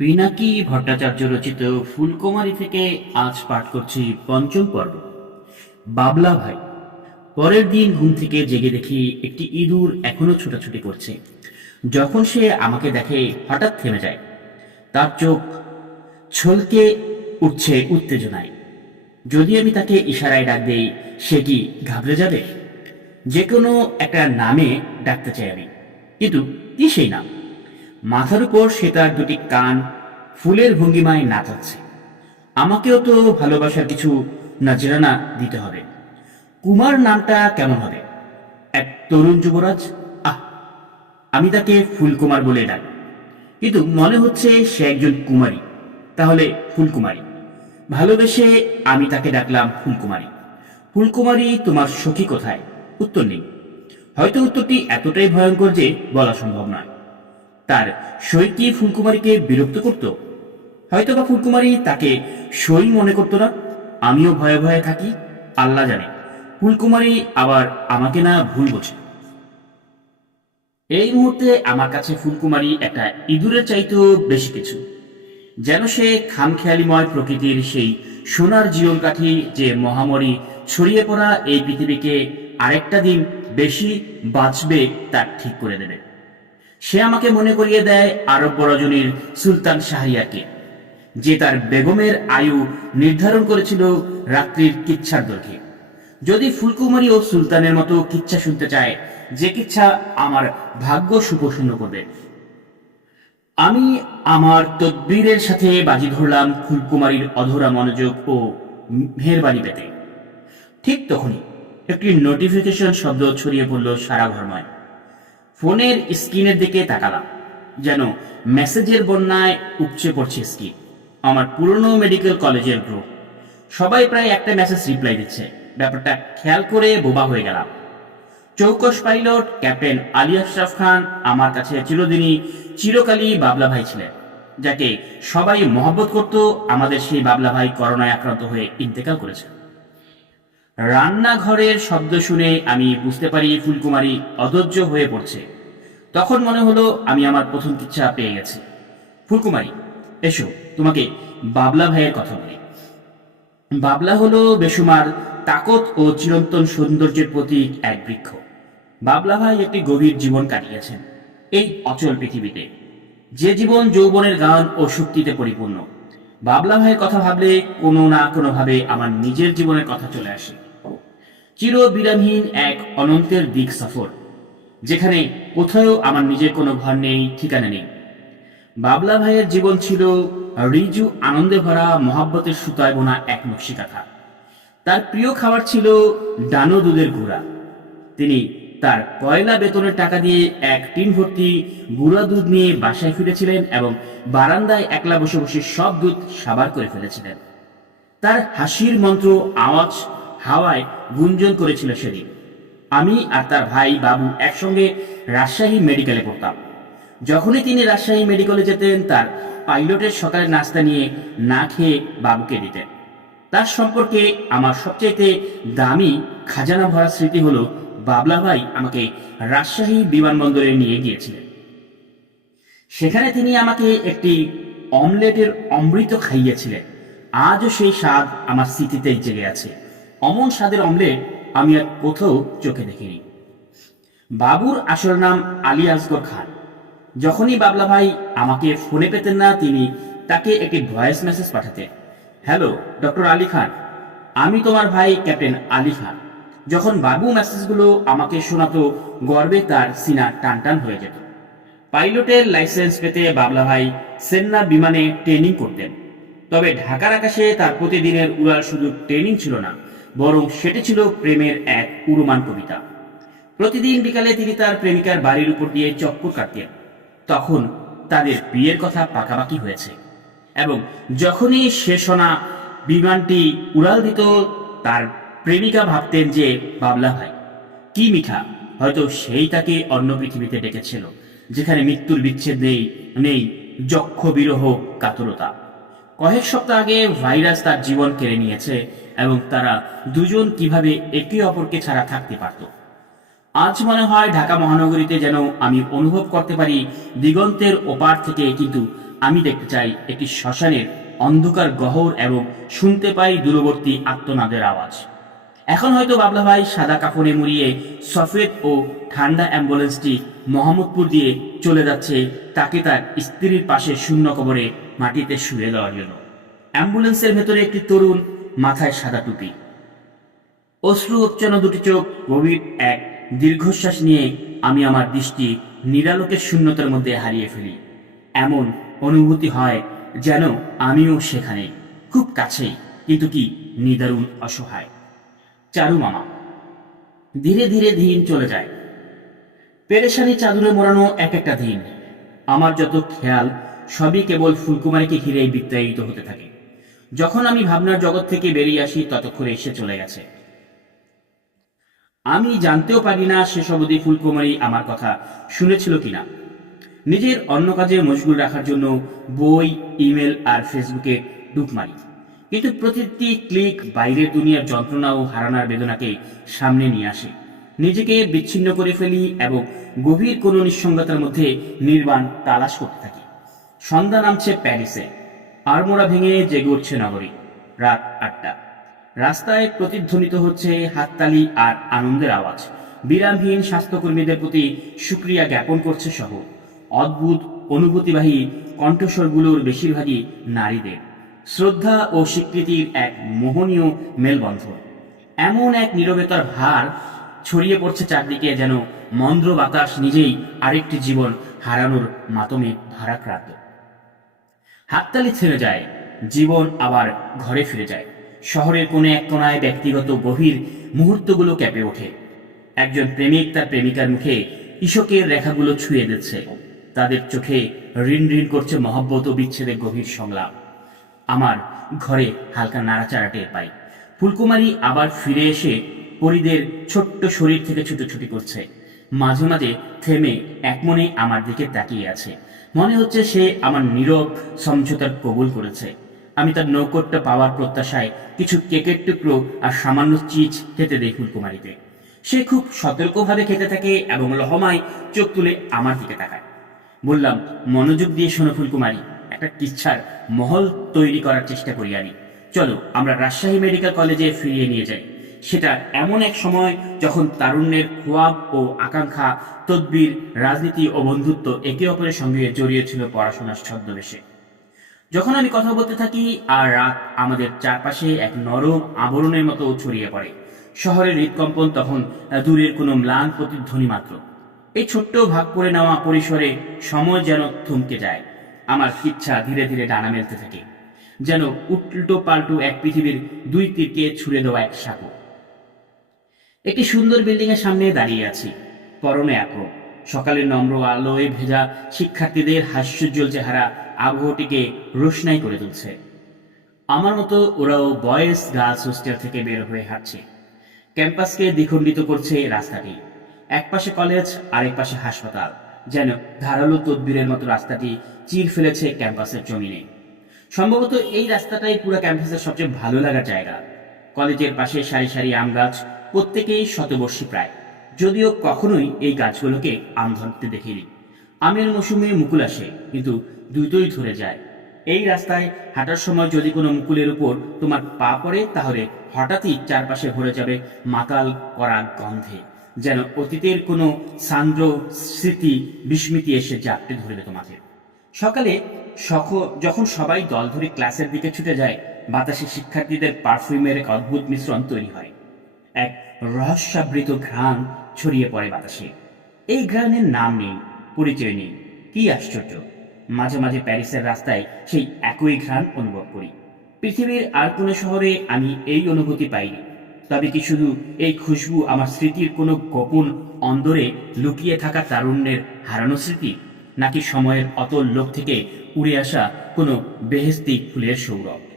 পিনাকি ভট্টাচার্য রচিত ফুলকুমারী থেকে আজ পাঠ করছি পঞ্চম পর্ব। বাবলা ভাই, পরের দিন ঘুম থেকে জেগে দেখি একটি ইঁদুর এখনও ছোটাছুটি করছে। যখন সে আমাকে দেখে হঠাৎ থেমে যায়, তার চোখ ছলকে উঠছে উত্তেজনায়। যদি আমি তাকে ইশারায় ডাক দেই, সে কি ঘাবড়ে যাবে? যে কোনো একটা নামে ডাকতে চাই আমি, কিন্তু কি সেই নাম? মাথার উপর সে তার দুটি কান ফুলের ভঙ্গিমায় নাচাচ্ছে। আমাকেও তো ভালোবাসার কিছু নজরানা দিতে হবে। কুমার নামটা কেমন হবে? এক তরুণ যুবরাজ? আহ, আমি তাকে ফুলকুমার বলে ডাক। কিন্তু মনে হচ্ছে সে একজন কুমারী। তাহলে ফুলকুমারী। ভালোবেসে আমি তাকে ডাকলাম ফুলকুমারী। ফুলকুমারী, তোমার সখী কোথায়? উত্তর নেই। হয়তো উত্তরটি এতটাই ভয়ঙ্কর যে বলা সম্ভব নয়। তার সই কি ফুলকুমারীকে বিরক্ত করত? হয়তো বা ফুলকুমারী তাকে সই মনে করতো না। আমিও ভয়ে ভয়ে থাকি, আল্লাহ জানে। ফুলকুমারী আবার আমাকে না ভুল বোঝে। এই মুহূর্তে আমার কাছে ফুলকুমারী একটা ইঁদুরের চাইতেও বেশি কিছু। যেন সে খামখেয়ালিময় প্রকৃতির সেই সোনার জীবন কাঠি যে মহামরি ছড়িয়ে পড়া এই পৃথিবীকে আরেকটা দিন বেশি বাঁচবে তা ঠিক করে দেবে। সে আমাকে মনে করিয়ে দেয় আরব বড়জনীর সুলতান শাহরিয়ারকে যে তার বেগমের আয়ু নির্ধারণ করেছিল রাত্রির কিচ্ছার দৈর্ঘ্যে। যদি ফুলকুমারী ও সুলতানের মতো কিচ্ছা শুনতে চায়, যে কিচ্ছা আমার ভাগ্য সুপ্রসন্ন করবে। আমি আমার তদ্বিরের সাথে বাজি ধরলাম ফুলকুমারীর অধরা মনোযোগ ও মেহরবানি পেতে। ঠিক তখনই একটি নোটিফিকেশন শব্দ ছড়িয়ে পড়ল সারা ঘরময়। ফোনের স্ক্রিনের দিকে তাকালাম, যেন মেসেজের বন্যায় উপচে পড়ছে স্ক্রিন। আমার পুরনো মেডিকেল কলেজের গ্রুপ। সবাই প্রায় একটা মেসেজ রিপ্লাই দিচ্ছে। ব্যাপারটা খেয়াল করে বোবা হয়ে গেলাম। চৌকস পাইলট, ক্যাপ্টেন আলী আশরাফ খান আমার কাছে চিরদিনই চিরকালই বাবলা ভাই ছিলেন, যাকে সবাই মহব্বত করত আমাদের সেই বাবলা ভাই করোনায় আক্রান্ত হয়ে ইন্তেকাল করেছে। রান্নাঘরের শব্দ শুনে আমি বুঝতে পারি ফুলকুমারী অধৈর্য হয়ে পড়ছে। তখন মনে হলো আমি আমার প্রথম কিচ্ছা পেয়ে গেছি। ফুলকুমারী, এসো, তোমাকে বাবলা ভাইয়ের কথা বলি। বাবলা হলো বেসুমার তাকত ও চিরন্তন সৌন্দর্যের প্রতীক এক বৃক্ষ। বাবলা ভাই একটি গভীর জীবন কাটিয়েছেন এই অচল পৃথিবীতে। যে জীবন যৌবনের গান ও শক্তিতে পরিপূর্ণ। বাবলা ভাইয়ের কথা ভাবলে কোনো না কোনোভাবে আমার নিজের জীবনের কথা চলে আসে। চির বিরামহীন এক অনন্তের দিক সফর। যেখানে কোথাও আমার নিজের কোনো ঘর নেই, ঠিকানা নেই। বাবলা ভাইয়ের জীবন ছিল রিজু আনন্দে ভরা, মহাব্বতের সুতায় বোনা এক নকশিকাথা। তার প্রিয় খাবার ছিল ডানো দুধের গুঁড়া। তিনি তার পয়লা বেতনের টাকা দিয়ে এক টিন ভর্তি গুঁড়া দুধ নিয়ে বাসায় ফিরেছিলেন এবং বারান্দায় একলা বসে বসে সব দুধ সাবার করে ফেলেছিলেন। তার হাসির মন্ত্র আওয়াজ হাওয়ায় গুঞ্জন করেছিল সেদিন। আমি আর তার ভাই বাবু একসঙ্গে রাজশাহী মেডিকেলে পড়তাম। যখনই তিনি রাজশাহী মেডিকেলে যেতেন, তার পাইলটের সকালের নাস্তা নিয়ে না খেয়ে বাবুকে দিতেন। তার সম্পর্কে আমার সবচেয়ে দামি খাজানা ভরা স্মৃতি হলো, বাবলা ভাই আমাকে রাজশাহী বিমানবন্দরে নিয়ে গিয়েছিলেন। সেখানে তিনি আমাকে একটি অমলেটের অমৃত খাইয়েছিলেন। আজও সেই স্বাদ আমার স্মৃতিতেই জেগে আছে। অমন স্বাদের অমলেট আমি আর কোথাও চোখে দেখিনি। বাবুর আসল নাম আলী আসগর খান। যখনই বাবলা ভাই আমাকে ফোনে পেতেন না, তিনি তাকে একটি ভয়েস মেসেজ পাঠাতেন। হ্যালো, ডক্টর আলী খান, আমি তোমার ভাই ক্যাপ্টেন আলী খান। যখন বাবু মেসেজগুলো আমাকে শোনাতো, গর্বে তার সিনা টান টান হয়ে যেত। পাইলটের লাইসেন্স পেতে বাবলা ভাই সেন্না বিমানে ট্রেনিং করতেন। তবে ঢাকার আকাশে তার প্রতিদিনের উড়াল শুধু ট্রেনিং ছিল না বরং সেটি ছিল প্রেমের এক উড়মান কবিতা। প্রতিদিন বিকালে তিনি তার প্রেমিকার বাড়ির উপর দিয়ে চক্কর কাটতেন। তখন তাদের বিয়ের কথা পাকাপাকি হয়েছে এবং যখনই শোনা বিমানটি উড়াল দিত, তার প্রেমিকা ভাবতেন যে, বাবলা ভাই, কি মিঠা। হয়তো সেই তাকে অন্য পৃথিবীতে ডেকেছিল, যেখানে মৃত্যুর বিচ্ছেদ নেই নেই যক্ষ বিরহ কাতরতা। কয়েক সপ্তাহ আগে ভাইরাস তার জীবন কেড়ে নিয়েছে এবং তারা দুজন কীভাবে একে অপরকে ছাড়া থাকতে পারত। আজ মনে হয় ঢাকা মহানগরীতে যেন আমি অনুভব করতে পারি, দিগন্তের ওপার থেকে কিন্তু আমি দেখতে চাই একটি শ্মশানের অন্ধকার গহর এবং শুনতে পাই দূরবর্তী আত্মনাদের আওয়াজ। এখন হয়তো বাবলা ভাই সাদা কাপড়ে মুড়িয়ে সফেদ ও ঠান্ডা অ্যাম্বুলেন্সটি মোহাম্মদপুর দিয়ে চলে যাচ্ছে, তাকে তার স্ত্রীর পাশে শূন্য কবরে মাটিতে শুয়ে দেওয়ার জন্য। অ্যাম্বুলেন্সের ভেতরে একটি তরুণ মাথায় সাদা টুপি। অশ্রু উচ্চান্ন দুটি চোখ, গভীর এক দীর্ঘশ্বাস নিয়ে আমি আমার দৃষ্টি নিরালোকের শূন্যতার মধ্যে হারিয়ে ফেলি। এমন অনুভূতি হয় যেন আমিও সেখানে, খুব কাছেই, কিন্তু কি নিদারুণ অসহায়। চারু মামা, ধীরে ধীরে দিন চলে যায়। পেরেশানি চাদরে মোড়ানো এক একটা দিন আমার যত খেয়াল সবই কেবল ফুলকুমারীকে ঘিরেই বিদ্যায়িত হতে থাকে। যখন আমি ভাবনার জগৎ থেকে বেরিয়ে আসি, ততক্ষণে এসে চলে গেছে। আমি জানতেও পারি না শেষ অবধি ফুলকুমারী আমার কথা শুনেছিল কিনা। নিজের অন্য কাজে মশগুল রাখার জন্য বই, ইমেল আর ফেসবুকে ডুব মারি। কিন্তু প্রতিটি ক্লিক বাইরের দুনিয়ার যন্ত্রণা ও হারানোর বেদনাকে সামনে নিয়ে আসে। নিজেকে বিচ্ছিন্ন করে ফেলি এবং গভীর কোনো নিঃসঙ্গতার মধ্যে নির্বাণ তালাশ করতে থাকি। সন্ধ্যা নামছে প্যারিসে। আড়মোড়া ভেঙে জেগে উঠছে নগরী। রাত আটটা। রাস্তায় প্রতিধ্বনিত হচ্ছে হাততালি আর আনন্দের আওয়াজ। বিরামহীন স্বাস্থ্যকর্মীদের প্রতি সুক্রিয়া জ্ঞাপন করছে শহর। অদ্ভুত, অনুভূতিবাহী কণ্ঠস্বরগুলোর বেশিরভাগই নারীদের। শ্রদ্ধা ও স্বীকৃতির এক মোহনীয় মেলবন্ধন। এমন এক নীরবতার ভার ছড়িয়ে পড়ছে চারদিকে যেন মন্দ্র বাতাস নিজেই আরেকটি জীবন হারানোর মাতমে ভারাক্রান্ত। হাততালি থেমে যায়, জীবন আবার ঘরে ফিরে যায়। শহরের কোণে এক কোনায় ব্যক্তিগত গভীর মুহূর্তগুলো কেঁপে ওঠে। একজন প্রেমিক তার প্রেমিকার মুখে ইশকের রেখাগুলো ছুঁয়ে দিচ্ছে। তাদের চোখে ঋণ ঋণ করছে মহব্বত বিচ্ছেদের গভীর সংলাপ। আমার ঘরে হালকা নাড়াচাড়া টের পাই। ফুলকুমারী আবার ফিরে এসে পরিদের ছোট্ট শরীর থেকে ছুটোছুটি করছে। মাঝে মাঝে থেমে একমনে আমার দিকে তাকিয়ে আছে। মনে হচ্ছে সে আমার নীরব সমঝোতার কবুল করেছে। আমি তার নৌকটটা পাওয়ার প্রত্যাশায় কিছু কেকের টুকরো আর সামান্য চিজ খেতে দেই ফুলকুমারীকে সে খুব সতর্কভাবে খেতে থাকে এবং লহমায় চোখ তুলে আমার দিকে তাকায়। বললাম, মনোযোগ দিয়ে শোনো ফুলকুমারী, একটা কিচ্ছার মহল তৈরি করার চেষ্টা করি আমি। চলো, আমরা রাজশাহী মেডিকেল কলেজে ফিরিয়ে নিয়ে যাই। সেটা এমন এক সময় যখন তারুণ্যের খোয়াব ও আকাঙ্ক্ষা, তদ্বির, রাজনীতি ও বন্ধুত্ব একে অপরের সঙ্গে জড়িয়ে ছিল পড়াশোনার ছদ্মবেশে। যখন আমি কথা বলতে থাকি, আর রাত আমাদের চারপাশে এক নরম আবরণের মতো ছড়িয়ে পড়ে। শহরের হৃদকম্পন তখন দূরের কোনো ম্লান প্রতিধ্বনি মাত্র। এই ছোট্ট ভাগ করে নেওয়া পরিসরে সময় যেন থমকে যায়। আমার ইচ্ছা ধীরে ধীরে ডানা মেলতে থাকে। যেন উল্টো পাল্টো এক পৃথিবীর দুই তীরকে ছুড়ে দেওয়া এক সাঁকো। একটি সুন্দর বিল্ডিং এর সামনে দাঁড়িয়ে আছি। পরনে আক্রম সকালের নম্র আলোয় ভেজা শিক্ষার্থীদের হাস্যোজ্জ্বল চেহারা আবহাওয়াটিকে রোশনাই করে তুলছে। আমার মতো ওরাও বয়েজ গার্লস হোস্টেল থেকে বের হয়ে হাঁটছে। ক্যাম্পাসকে দ্বিখণ্ডিত করছে রাস্তাটি। এক পাশে কলেজ, আরেক পাশে হাসপাতাল। যেন ধারালো তদবিরের মতো রাস্তাটি চির ফেলেছে ক্যাম্পাসের জমিনে। সম্ভবত এই রাস্তাটাই পুরো ক্যাম্পাসের সবচেয়ে ভালো লাগার জায়গা। কলেজের পাশে সারি সারি আম গাছ প্রত্যেকেই শতবর্ষী প্রায়। যদিও কখনোই এই গাছগুলোকে আম ধরতে দেখিনি। আমের মৌসুমে মুকুল আসে, কিন্তু দ্রুতই ধরে যায়। এই রাস্তায় হাঁটার সময় যদি কোনো মুকুলের উপর তোমার পা পড়ে, তাহলে হঠাৎই চারপাশে ভরে যাবে মাতাল করা গন্ধে, যেন অতীতের কোনো সান্দ্র স্মৃতি বিস্মৃতি এসে জাপটে ধরবে তোমাকে। সকালে সখ- যখন সবাই দল ধরে ক্লাসের দিকে ছুটে যায়, বাতাসে শিক্ষার্থীদের পারফিউমের এক অদ্ভুত মিশ্রণ তৈরি হয়। এক রহস্যাবৃত ঘ্রাণ ছড়িয়ে পড়ে বাতাসে। এই ঘ্রাণের নাম নেই, পরিচয় নেই। কি আশ্চর্য! মাঝে মাঝে প্যারিসের রাস্তায় সেই একই ঘ্রাণ অনুভব করি। পৃথিবীর আর কোনো শহরে আমি এই অনুভূতি পাইনি। তবে কি শুধু এই খুশবু আমার স্মৃতির কোনো গোপন অন্দরে লুকিয়ে থাকা তারুণ্যের হারানো স্মৃতি? নাকি সময়ের অতল লোক থেকে উড়ে আসা কোনো বেহেস্তি ফুলের সৌরভ?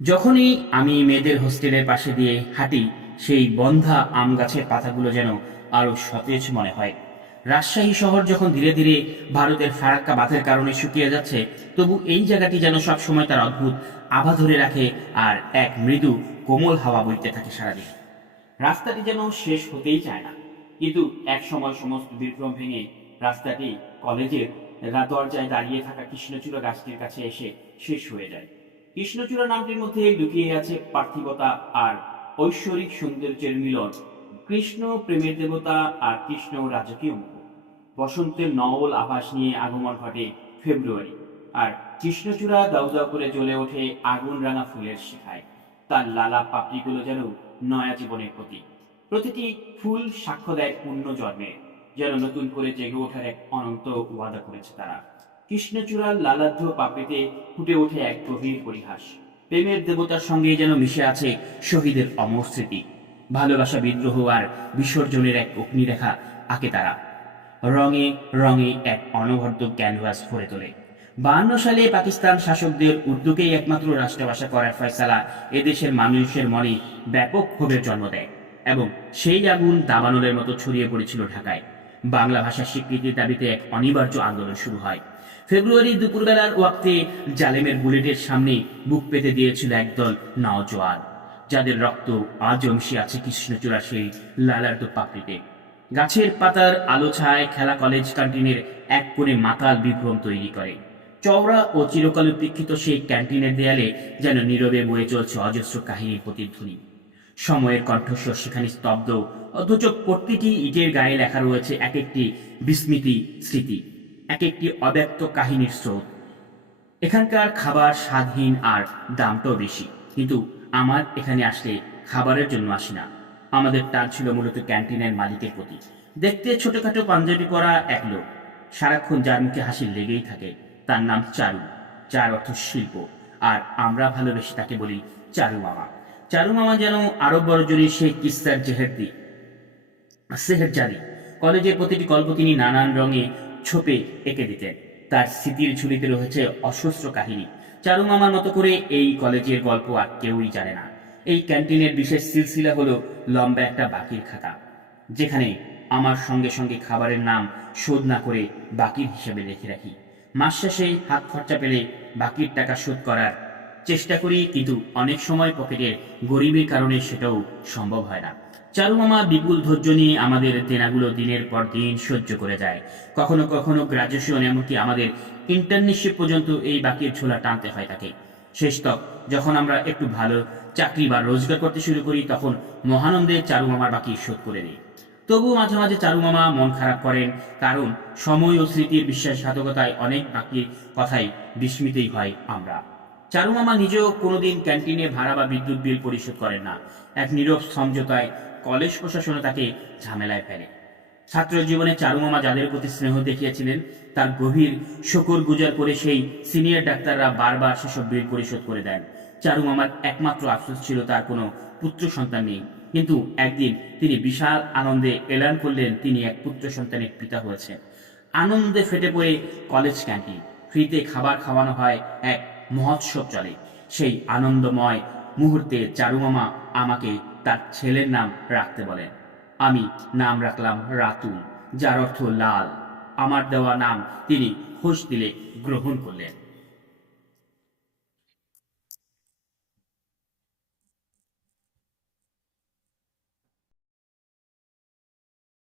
যখনই আমি মেয়েদের হোস্টেলের পাশে দিয়ে হাঁটি, সেই বন্ধা আম গাছের পাতাগুলো যেন আরও সতেজ মনে হয়। রাজশাহী শহর যখন ধীরে ধীরে ভারতের ফারাক্কা বাঁধের কারণে শুকিয়ে যাচ্ছে, তবু এই জায়গাটি যেন সবসময় তার অদ্ভুত আভা ধরে রাখে আর এক মৃদু কোমল হাওয়া বইতে থাকে সারাদিন। রাস্তাটি যেন শেষ হতেই চায় না। কিন্তু এক সময় সমস্ত বিক্রম ভেঙে রাস্তাটি কলেজের দরজায় দাঁড়িয়ে থাকা কৃষ্ণচূড়া গাছটির কাছে এসে শেষ হয়ে যায়। কৃষ্ণচূড়া নামটির মধ্যে লুকিয়ে আছে পার্থিবতা আর ঐশ্বরিক সৌন্দর্যের মিলন। কৃষ্ণ প্রেমের দেবতা আর কৃষ্ণ রাজকীয় মুখ। বসন্তের নবল আভাস নিয়ে আগমন ঘটে ফেব্রুয়ারি। আর কৃষ্ণচূড়া দাউ দাউ করে জ্বলে ওঠে আগুন রাঙা ফুলের শিখায়। তার লালা পাপড়িগুলো যেন নয়া জীবনের প্রতীক। প্রতিটি ফুল সাক্ষ্য দেয় পূর্ণ জন্মে, যেন নতুন করে জেগে ওঠার এক অনন্ত ওয়াদা করেছে তারা। কৃষ্ণচূড়ার লালাধ্য পাপড়িতে ফুটে ওঠে এক গভীর পরিহাস। প্রেমের দেবতার সঙ্গে যেন মিশে আছে শহীদের অমর স্মৃতি। ভালোবাসা বিদ্রোহ আর বিসর্জনের এক অগ্নিরেখা আঁকে তারা। রঙে রঙে এক অনবদ্য ক্যানভাস ভরে তোলে। বাহান্ন সালে পাকিস্তান শাসকদের উদ্যোগেই একমাত্র রাষ্ট্রভাষা করার ফয়সালা এদেশের মানুষের মনে ব্যাপক ক্ষোভের জন্ম দেয় এবং সেই আগুন দাবানলের মতো ছড়িয়ে পড়েছিল ঢাকায়। বাংলা ভাষার স্বীকৃতির দাবিতে এক অনিবার্য আন্দোলন শুরু হয়। ফেব্রুয়ারি দুপুরবেলার ওয়াক্তে জালেমের বুলেটের সামনে বুক পেতে দিয়েছিল একদল নওজোয়ান, যাদের রক্ত আজও মিশে আছে কৃষ্ণচূড়া সেই লালার্দ পাপড়িতে। গাছের পাতার আলো ছায় খেলা কলেজ ক্যান্টিনের এক কোণে মাতাল বিভ্রম তৈরি করে। চওড়া ও চিরকাল উপেক্ষিত সেই ক্যান্টিনের দেয়ালে যেন নীরবে বয়ে চলছে অজস্র কাহিনীর প্রতিধ্বনি। সময়ের কণ্ঠস্বর সেখানে স্তব্ধ, অথচ প্রতিটি ইটের গায়ে লেখা রয়েছে এক একটি বিস্মৃতি স্মৃতি। এক একটি অব্যক্ত কাহিনীর স্রোত। এখানকার খাবার স্বাদহীন আর দামটাও বেশি। কিন্তু আমার এখানে আসলে খাবারের জন্য আসি না। আমাদের টান ছিল মূলত ক্যান্টিনের মালিকের প্রতি। দেখতে ছোটখাটো পাঞ্জাবি পরা এক লোক। সারাক্ষণ যার মুখে হাসি লেগেই থাকে, তার নাম চারু। যার অর্থ শিল্প। আর আমরা ভালোবেসে তাকে বলি চারু মামা। চারু মামা যেন আরব বড়জনের সেই কিস্তার জেহেরদি। সেহেরজাদি। কলেজের প্রতিটি গল্প তিনি নানান রঙে ছোপে এঁকে দিতেন তার স্মৃতির ঝুলিতে রয়েছে অসহস্র কাহিনী। চারু মামার মতো করে এই কলেজের গল্প আর কেউই জানে না। এই ক্যান্টিনের বিশেষ সিলসিলা হলো লম্বা একটা বাকির খাতা, যেখানে আমার সঙ্গে সঙ্গে খাবারের নাম শোধ না করে বাকির হিসেবে লিখে রাখি। মাস শেষে হাত খরচা পেলে বাকির টাকা শোধ করার চেষ্টা করি, কিন্তু অনেক সময় পকেটে গরিবের কারণে সেটাও সম্ভব হয় না। চারু মামা বিপুল ধৈর্য নিয়ে আমাদের দেনাগুলো দিনের পর দিন সহ্য করে যায়। কখনো কখনো গ্রাজুয়েশন এমনকি আমাদের ইন্টার্নশিপ পর্যন্ত এই বাকির ঝোলা টানতে হয় তাকে। শেষ তক, যখন আমরা একটু ভালো চাকরি বা রোজগার করতে শুরু করি, তখন মহানন্দে চারু মামার বাকি শোধ করে দিই তবুও মাঝে মাঝে চারু মামা মন খারাপ করেন, কারণ সময় ও স্মৃতির বিশ্বাসঘাতকতায় অনেক বাকির কথাই বিস্মিতই হয় আমরা। চারু মামা নিজেও কোনোদিন ক্যান্টিনে ভাড়া বা বিদ্যুৎ বিল পরিশোধ করেন না। এক নীরব সমঝোতায় কলেজ প্রশাসনে তাকে ঝামেলায় ফেলে। ছাত্র জীবনে চারু মামা যাদের প্রতি স্নেহ দেখিয়েছিলেন, তার গভীর শকর গুজার করে সেই সিনিয়র ডাক্তাররা বারবার সেসব বিল পরিশোধ করে দেন। চারু মামার একমাত্র আফসোস ছিল তার কোনো পুত্র সন্তান নেই। কিন্তু একদিন তিনি বিশাল আনন্দে এলান করলেন, তিনি এক পুত্র সন্তানের পিতা হয়েছেন। আনন্দে ফেটে পড়ে কলেজ ক্যান্টিন। ফ্রিতে খাবার খাওয়ানো হয়, এক মহোৎসব চলে। সেই আনন্দময় মুহূর্তে চারু মামা আমাকে তার ছেলের নাম রাখতে বলেন আমি নাম রাখলাম রাতুন যার অর্থ লাল। আমার দেওয়া নাম তিনি খোঁজ দিলে গ্রহণ করলেন।